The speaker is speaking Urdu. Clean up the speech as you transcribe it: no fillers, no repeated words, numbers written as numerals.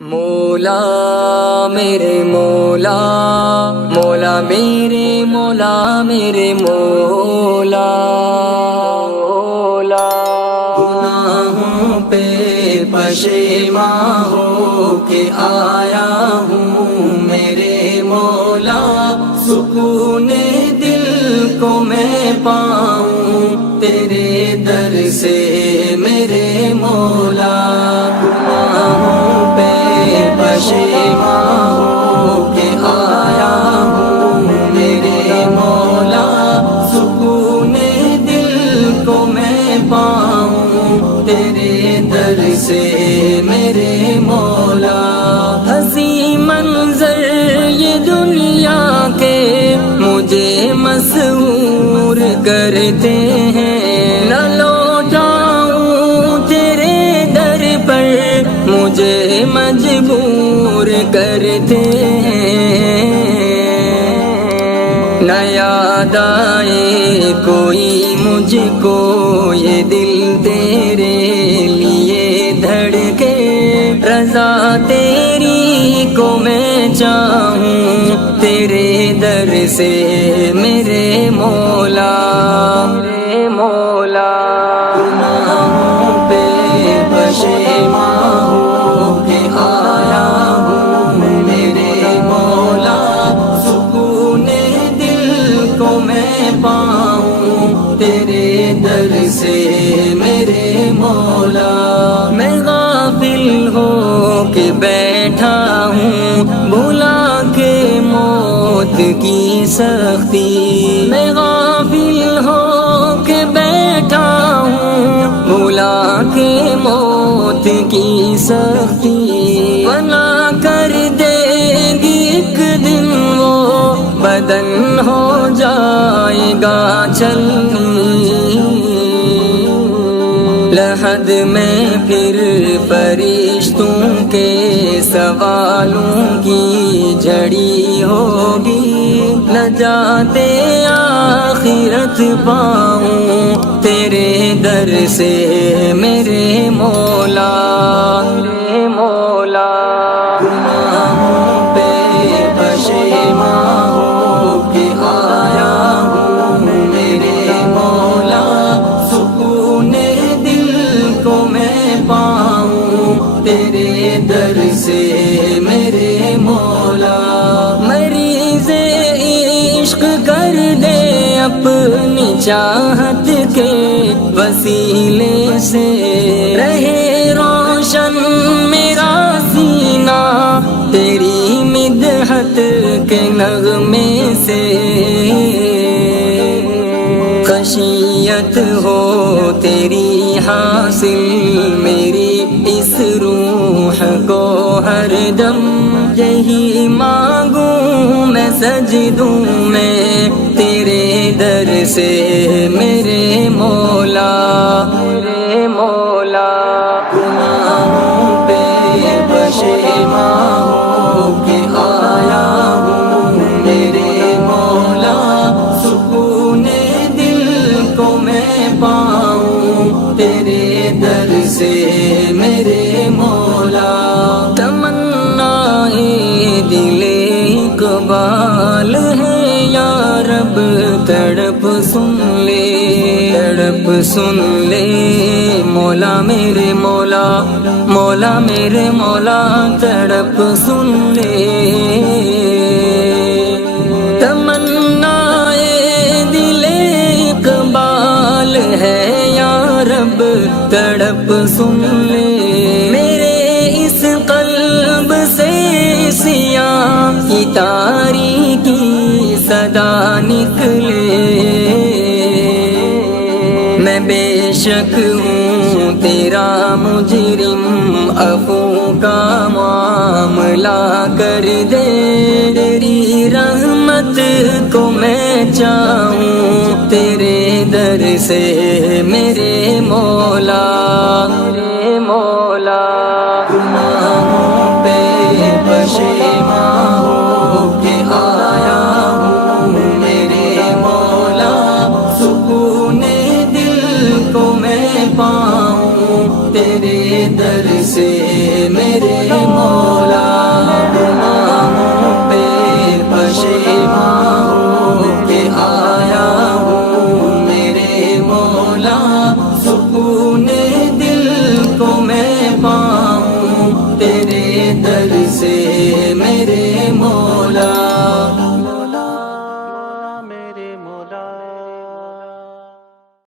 مولا میرے مولا، مولا میرے مولا، میرے مولا، مولا گناہوں پہ پشیماں ہو کے آیا ہوں میرے مولا، سکون دل کو میں پاؤں تیرے در سے میرے مولا، گناہوں پہ پشیماں ہو کے آیا ہوں میرے مولا، سکون دل کو میں پاؤں تیرے در سے میرے مولا۔ ہنسی منظر یہ دنیا کے مجھے مسحور کرتے ہیں، نہ لوٹاؤں تیرے در پر مجھے مجبور کرتے ہیں، نہ یاد آئے کوئی مجھ کو یہ دل تیرے لیے دھڑکے، رضا تیری کو میں چاہوں تیرے در سے میرے مولا، میرے مولا گناہوں پہ پشیماں ہو کے آیا ہوں میرے مولا، سکون دل کو میں پاؤں تیرے در سے میرے مولا۔ میں غافل ہو کے بیٹھا ہوں بھلا کے موت کی سختی، میں غافل ہو کے بیٹھا ہوں بھلا کے موت کی سختی، بنا کر دے گی ایک دن وہ بدن ہو جائے گا چلنی، لحد میں پھر فرشتوں کے سوالوں کی جھڑی ہوگی، نجات آخرت پاؤں تیرے در سے میرے مولا، میرے مولا گناہوں پہ پشیماں ہو کے آیا ہوں میرے مولا، سکون دل کو میں پاؤں تیرے در سے میرے مولا۔ مریض عشق کر دے اپنی چاہت کے وسیلے سے، رہے روشن میرا سینہ تیری مدحت کے نغمے سے، خشیت ہو تیری حاصل میری اس روح کو ہر دم، یہی مانگوں میں سجدوں میں تیرے در سے میرے مولا، میرے مولا گناہوں پہ پشیماں ہو کے آیا ہوں میرے مولا، سکون دل کو میں پاؤں تیرے در سے میرے مولا۔ تمنا دل اقبال ہے یا رب تڑپ سن لے، تڑپ سن لے مولا میرے مولا، مولا میرے مولا تڑپ سن لے، تمنا دل اقبال ہے یا رب تڑپ سن لے، میرے اس قلب سے سیاہ کی تاریکی صدا نکلے، میں بے شک ہوں تیرا مجرم، عفو کا معاملہ کر دے، تیری رحمت کو میں چاہوں تیرے در سے میرے مولا، میرے مولا گناہوں پہ پشیماں ہو کے آیا ہوں میرے مولا، سکون دل کو میں پاؤں تیرے در سے میرے مولا۔ مولا